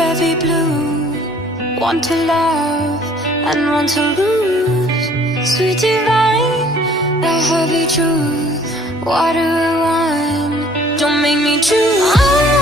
heavy blue, want to love and want to lose. Sweet divine, the heavy truth, water or wine, don't make me choose.